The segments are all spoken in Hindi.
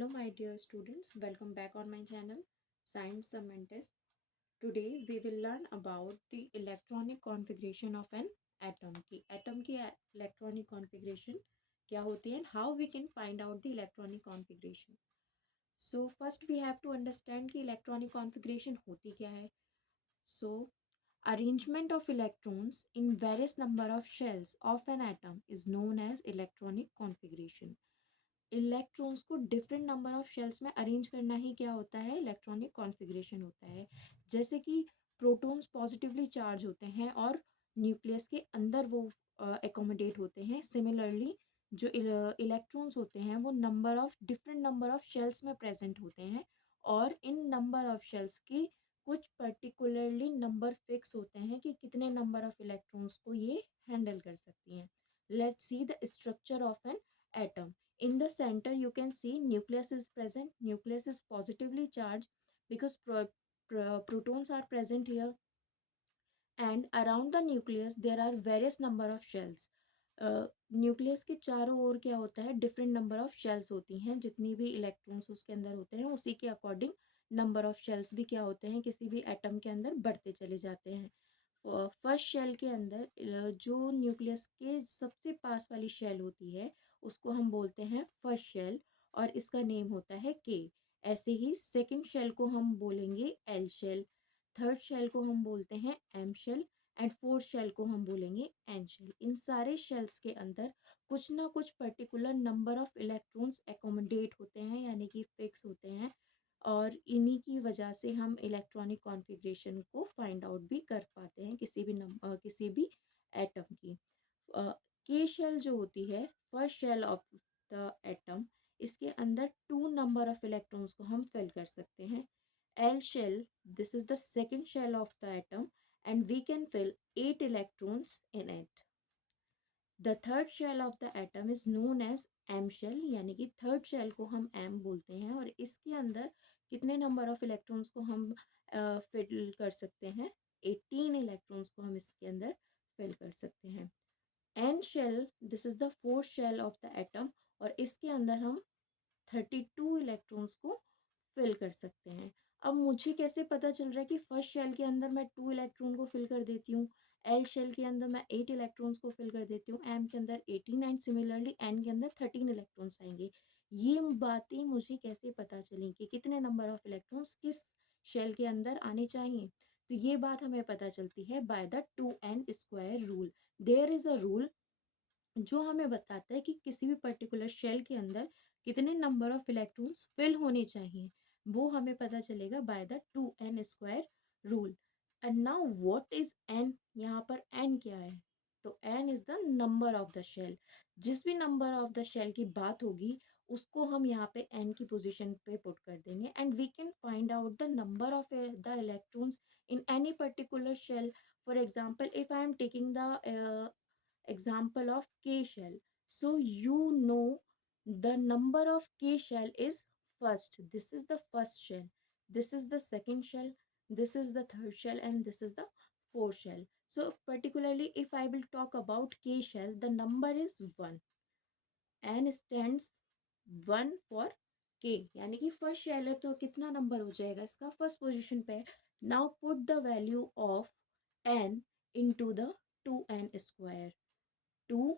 Hello my dear students, welcome back on my channel Science Scientist. Today we will learn about the electronic configuration of an atom की electronic configuration क्या होती है and how we can find out the electronic configuration. So first we have to understand कि electronic configuration होती क्या है. So arrangement of electrons in various number of shells of an atom is known as electronic configuration. Electrons को डिफरेंट नंबर ऑफ शेल्स में अरेंज करना ही क्या होता है, इलेक्ट्रॉनिक कॉन्फ़िगरेशन होता है. जैसे कि प्रोटॉन्स पॉजिटिवली चार्ज होते हैं और न्यूक्लियस के अंदर वो एकोमोडेट होते हैं. सिमिलरली जो इलेक्ट्रॉन्स होते हैं वो डिफरेंट नंबर ऑफ शेल्स में प्रेजेंट होते हैं और इन नंबर ऑफ शेल्स की कुछ पर्टिकुलरली नंबर फिक्स होते हैं कि कितने नंबर ऑफ इलेक्ट्रॉन्स को ये हैंडल कर सकती हैं. Let's see the structure of an atom. In the center, you can see nucleus is present. Nucleus is positively charged because protons are present here. And around the nucleus, there are various number of shells. Nucleus के चारों ओर क्या होता है, डिफरेंट नंबर ऑफ शेल्स होती हैं. जितनी भी इलेक्ट्रॉन्स उसके अंदर होते हैं उसी के अकॉर्डिंग नंबर ऑफ शेल्स भी क्या होते हैं, किसी भी एटम के अंदर बढ़ते चले जाते हैं. फर्स्ट शेल के अंदर जो न्यूक्लियस के सबसे पास वाली शेल होती है उसको हम बोलते हैं फर्स्ट शेल और इसका नेम होता है के. ऐसे ही सेकंड शेल को हम बोलेंगे एल शेल, थर्ड शेल को हम बोलते हैं M shell and fourth shell को हम बोलेंगे एन शेल. इन सारे शेल्स के अंदर कुछ ना कुछ particular number of electrons accommodate होते हैं यानी कि फिक्स होते हैं और इन्हीं की वजह से हम इलेक्ट्रॉनिक कॉन्फ़िगरेशन को फाइंड आउट भी कर पाते हैं किसी भी एटम की. के शेल जो होती है, first shell of the atom, इसके अंदर 2 नंबर ऑफ इलेक्ट्रॉन्स को हम फिल कर सकते हैं. L shell, this is the second shell of the atom and we can fill 8 electrons in it. The third shell of the atom is known as M shell यानी कि थर्ड शेल को हम M बोलते हैं और इसके अंदर कितने नंबर ऑफ इलेक्ट्रॉन्स को हम फिल कर सकते हैं, 18 इलेक्ट्रॉन्स को हम इसके अंदर फिल कर सकते हैं. N shell, this is the fourth shell of the atom और इसके अंदर हम 32 इलेक्ट्रॉन्स को फिल कर सकते हैं. अब मुझे कैसे पता चल रहा है कि फर्स्ट शेल के अंदर मैं 2 इलेक्ट्रॉन को फिल कर देती हूँ, एल शेल के अंदर मैं 8 इलेक्ट्रॉन्स को फिल कर देती हूँ, एम के अंदर 18 एंड सिमिलरली एन के अंदर 13 इलेक्ट्रॉन्स आएंगे. ये बातें मुझे कैसे पता चलें कि कितने नंबर ऑफ इलेक्ट्रॉन्स किस शेल के अंदर आने चाहिए. तो ये बात हमें पता चलती है by the 2n² rule. There is a rule जो हमें बताता है कि किसी भी पर्टिकुलर शेल के अंदर कितने नंबर ऑफ इलेक्ट्रॉन्स फिल होने चाहिए. वो हमें पता चलेगा by the 2n² rule. And now what is n, यहाँ पर n क्या है, तो n is the number of the shell. जिस भी नंबर ऑफ द शेल की बात होगी उसको हम यहाँ पे n की पोजीशन पे पुट कर देंगे and we can find out the number of the electrons in any particular shell. For example, if I am taking the example of K shell. So you know the number of K shell is first. This is the first shell. This is the second shell. This is the third shell and this is the fourth shell. So particularly if I will talk about K shell, the number is 1. N stands 1 for K. यानी कि फर्स्ट शेल है तो कितना नंबर हो जाएगा इसका, फर्स्ट पोजिशन पे. Now put the value of N into the 2n². 2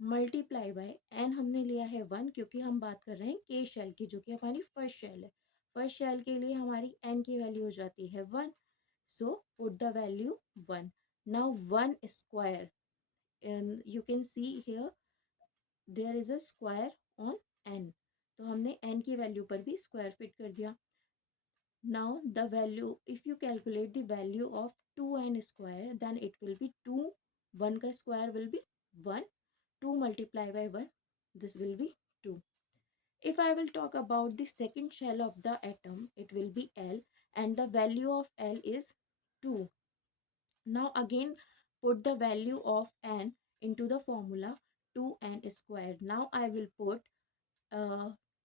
multiply by N हमने लिया है 1 क्योंकि हम बात कर रहे हैं के शेल की जो कि हमारी फर्स्ट शेल है. फर्स्ट शेल के लिए हमारी एन की वैल्यू हो जाती है 1. So put the value 1. Now 1² and you can see here there is a square on N. तो हमने एन की वैल्यू पर भी स्क्वायर फिट कर दिया. Now the value, if you calculate the value of 2n² then it will be 2. 1 का square will be 1. 2 multiplied by 1, this will be 2. If I will talk about the second shell of the atom, it will be L and the value of L is 2. Now again put the value of N into the formula 2n². Now I will put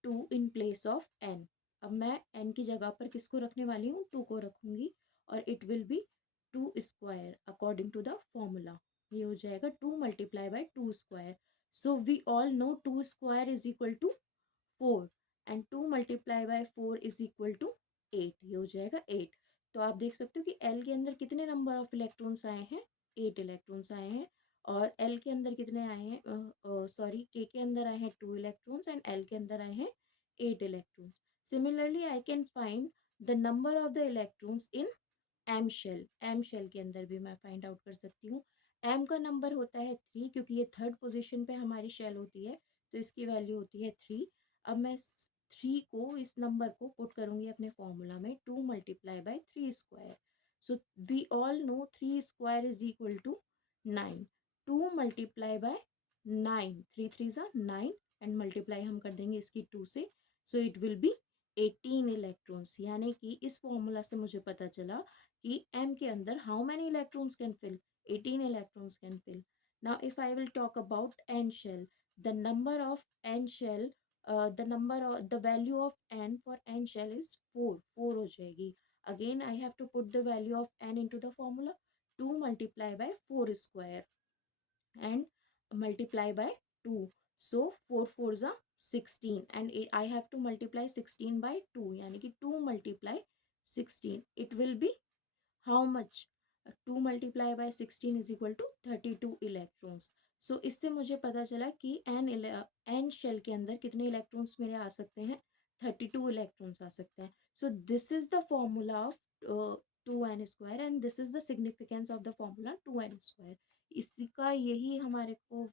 2 in place of N. अब मैं N की जगह पर किसको रखने वाली हूँ, 2 को रखूँगी और it will be 2² according to the formula. ये हो जाएगा 2 multiply by 2². So we all know 2² is equal to 4 and 2 multiply by 4 is equal to 8, ये हो जाएगा 8। तो आप देख सकते हो कि एल के अंदर कितने नंबर ऑफ इलेक्ट्रॉन्स आए हैं, 8 इलेक्ट्रॉन्स आए हैं। और एल के अंदर कितने आए हैं, सॉरी, के अंदर आए हैं 2 इलेक्ट्रॉन्स एंड एल के अंदर आए हैं 8 electrons. Similarly I can find the number of the electrons in M shell. M shell के अंदर भी मैं फाइंड आउट कर सकती हूँ। एम का नंबर होता है 3, क्योंकि ये थर्ड पोजीशन पे हमारी शेल होती है, तो इसकी वैल्यू होती है 3। अब मैं 3 को, इस नंबर को पुट करूंगी अपने फॉर्मूला में, 2 multiply by 3 square. So we all know 3 square is equal to 9। 2 multiply by 9, 3 3 ज़ा 9 एंड मल्टीप्लाई हम कर देंगे इसकी 2 से, so it will B 18 electrons. यानी कि इस फॉर्मूला से मुझे पता चला कि m के अंदर how many electrons can fill, 18 electrons can fill. Now if I will talk about n shell, the number of n shell, the value of n for n shell is 4, 4 हो जाएगी। Again I have to put the value of n into the formula, 2 multiply by 4 square and multiply by 2. So 4 4s are 16 and I have to multiply 16 by 2, यानी कि 2 multiply 16, it will be how much? 2 multiply by 16 is equal to 32 electrons. So इससे मुझे पता चला कि एन शेल के अंदर कितने इलेक्ट्रॉन्स मेरे आ सकते हैं, 32 इलेक्ट्रॉन्स आ सकते हैं। So this is the formula of 2n square and this is the significance of the formula 2n square. इसी का यही हमारे को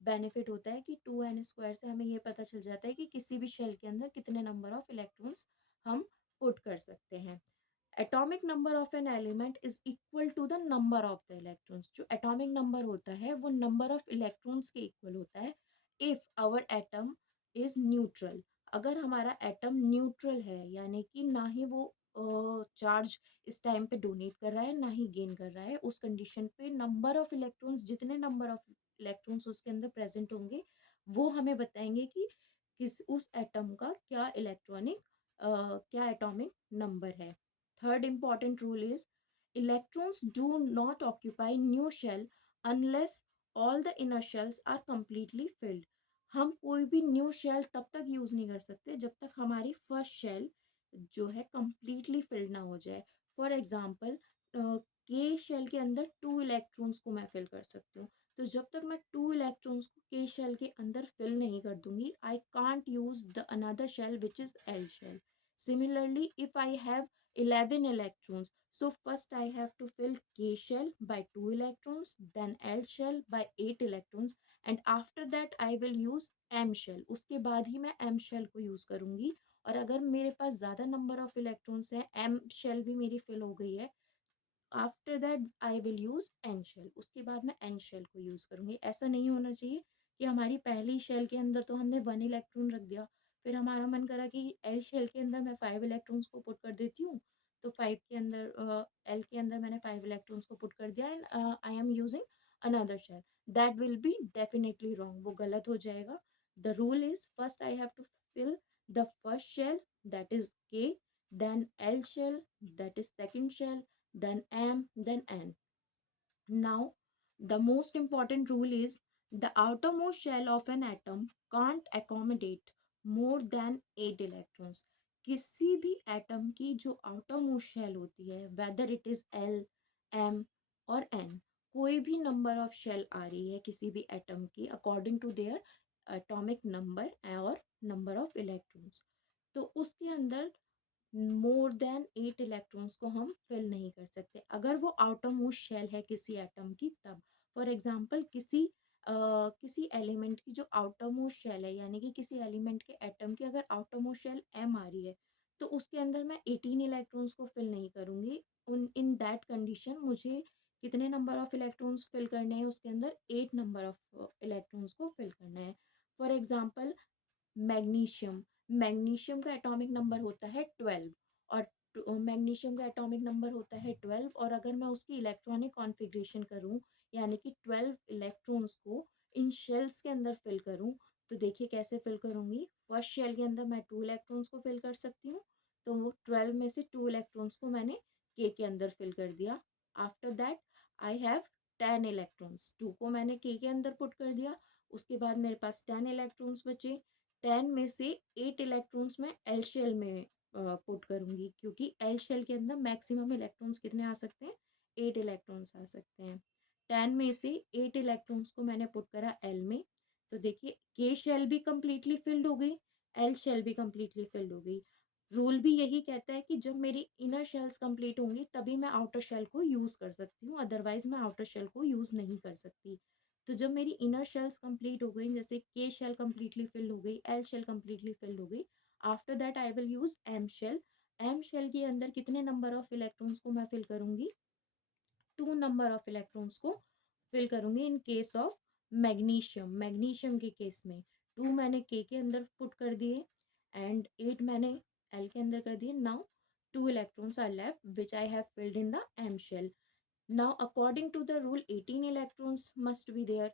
बेनिफिट होता है कि 2n स्क्वायर से हमें ये पता चल जाता है कि किसी भी शेल के अंदर कितने नंबर ऑफ इलेक्ट्रॉन्स हम पुट कर सकते हैं। Atomic number of an element is equal to the number of the electrons. जो एटॉमिक नंबर होता है वो नंबर ऑफ इलेक्ट्रॉन्स के इक्वल होता है if our atom is neutral. अगर हमारा एटम न्यूट्रल है, यानी कि ना ही वो चार्ज इस टाइम पे डोनेट कर रहा है ना ही गेन कर रहा है, उस कंडीशन पे नंबर ऑफ इलेक्ट्रॉन्स, जितने नंबर ऑफ इलेक्ट्रॉन्स उसके अंदर प्रेजेंट होंगे वो हमें बताएंगे कि किस उस एटम का क्या एटॉमिक नंबर है। Third important rule is electrons do not occupy new shell unless all the inner shells are completely filled. हम कोई भी न्यू शेल तब तक यूज नहीं कर सकते जब तक हमारी फर्स्ट शेल जो है completely filled ना हो जाए। फॉर एग्जाम्पल, के शेल के अंदर 2 इलेक्ट्रॉन्स को मैं फिल कर सकती हूँ, तो जब तक मैं 2 इलेक्ट्रॉन्स को के शेल के अंदर फिल नहीं कर दूंगी, I can't use the another shell which is L shell. Similarly, if I have 11 electrons, so first I have to fill K shell by 2 electrons, then L shell by 8 electrons, and after that I will use M shell. उसके बाद ही मैं M shell को यूज करूंगी। और अगर मेरे पास ज़्यादा नंबर ऑफ इलेक्ट्रॉन्स हैं, M shell भी मेरी फिल हो गई है, after that I will use N shell, उसके बाद मैं एन शेल को यूज करूंगी। ऐसा नहीं होना चाहिए कि हमारी पहली शेल के अंदर तो हमने 1 इलेक्ट्रॉन रख दिया, फिर हमारा मन करा कि एल शेल के अंदर मैं 5 इलेक्ट्रॉन्स को पुट कर देती हूँ, तो 5 के अंदर एल के अंदर मैंने 5 इलेक्ट्रॉन्स को पुट कर दिया and I am using another shell, that will be definitely wrong, वो गलत हो जाएगा। The rule is first I have to fill the first shell, that is K, then L shell, that is second shell, then M, then N. Now, the most important rule is the outermost shell of an atom can't accommodate more than 8 electrons. किसी भी एटम की जो outermost shell होती है, whether it is L, M और N, कोई भी नंबर ऑफ शेल आ रही है किसी भी एटम की according to their atomic number और नंबर ऑफ इलेक्ट्रॉन्स, तो उसके अंदर मोर देन 8 इलेक्ट्रॉन्स को हम फिल नहीं कर सकते अगर वो आउटर मोस्ट शेल है किसी एटम की तब। फॉर एग्जांपल, किसी एलिमेंट की जो आउटर मोस्ट शेल है, यानी कि किसी एलिमेंट के एटम की अगर आउटर मोस्ट शेल एम आ रही है, तो उसके अंदर मैं 18 इलेक्ट्रॉन्स को फिल नहीं करूँगी। उन इन दैट कंडीशन मुझे कितने नंबर ऑफ इलेक्ट्रॉन्स फिल करने हैं उसके अंदर, 8 नंबर ऑफ इलेक्ट्रॉन्स को फिल करना है। फॉर एग्जाम्पल, मैग्नीशियम, मैग्नीशियम का एटॉमिक नंबर होता है 12 और मैग्नीशियम का एटॉमिक नंबर होता है 12, और अगर मैं उसकी इलेक्ट्रॉनिक कॉन्फ़िगरेशन करूं, यानी कि 12 इलेक्ट्रॉन्स को इन शेल्स के अंदर फिल करूं, तो देखिए कैसे फिल करूंगी। फर्स्ट शेल के अंदर मैं 2 इलेक्ट्रॉन्स को फिल कर सकती हूँ, तो वो 12 में से 2 इलेक्ट्रॉन्स को मैंने के अंदर फिल कर दिया। After that I have 10 electrons, 2 को मैंने के अंदर पुट कर दिया, उसके बाद मेरे पास 10 इलेक्ट्रॉन्स बचे। 10 में से 8 इलेक्ट्रॉन्स मैं एल शेल में पुट करूँगी, क्योंकि एल शेल के अंदर मैक्सिमम इलेक्ट्रॉन्स कितने आ सकते हैं, 8 इलेक्ट्रॉन्स आ सकते हैं। 10 में से 8 इलेक्ट्रॉन्स को मैंने पुट करा एल में, तो देखिए के शेल भी कंप्लीटली फिल्ड हो गई, एल शेल भी कंप्लीटली फिल्ड हो गई। रूल भी यही कहता है कि जब मेरी इनर शेल्स कंप्लीट होंगी तभी मैं आउटर शेल को यूज़ कर सकती हूँ, अदरवाइज मैं आउटर शेल को यूज़ नहीं कर सकती। तो जब मेरी इनर शेल्स कंप्लीट हो गई, जैसे के शेल कंप्लीटली फिल हो गई, एल शेल कंप्लीटली फिल हो गई, after that I will use M shell. M shell के अंदर कितने नंबर ऑफ इलेक्ट्रॉन्स को मैं फिल करूंगी, 2 नंबर ऑफ इलेक्ट्रॉन्स को फिल करूंगी in case of magnesium. Magnesium के केस में 2 मैंने के अंदर पुट कर दिए एंड 8 मैंने एल के अंदर कर दिए। Now 2 electrons are left which I have filled in the M shell. Now, according to the rule, 18 electrons must be there,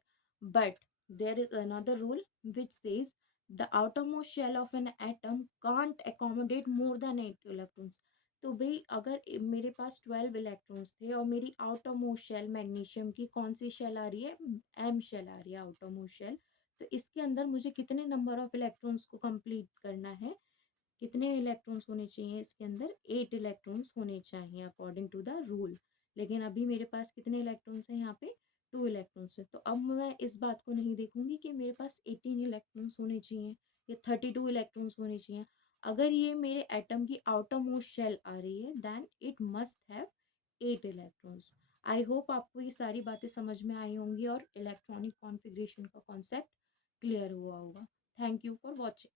but there is another rule which says the outermost shell of an atom can't accommodate more than 8 electrons. तो भाई अगर मेरे पास 12 इलेक्ट्रॉन्स थे और मेरी आउटर मोस्ट शेल मैग्नीशियम की कौन सी शेल आ रही है, एम शेल आ रही है आउटर मोस्ट शेल, तो इसके अंदर मुझे कितने नंबर ऑफ इलेक्ट्रॉन्स को कंप्लीट करना है, कितने इलेक्ट्रॉन्स होने चाहिए इसके अंदर, 8 इलेक्ट्रॉन्स होने चाहिए अकॉर्डिंग टू द रूल। लेकिन अभी मेरे पास कितने इलेक्ट्रॉन्स हैं यहाँ पे, 2 इलेक्ट्रॉन्स है। तो अब मैं इस बात को नहीं देखूंगी कि मेरे पास 18 इलेक्ट्रॉन्स होने चाहिए या 32 इलेक्ट्रॉन्स होने चाहिए। अगर ये मेरे एटम की आउटर मोस्ट शेल आ रही है then it must have 8 electrons. I hope आपको ये सारी बातें समझ में आई होंगी और इलेक्ट्रॉनिक कॉन्फ़िगरेशन का कॉन्सेप्ट क्लियर हुआ होगा। Thank you for watching.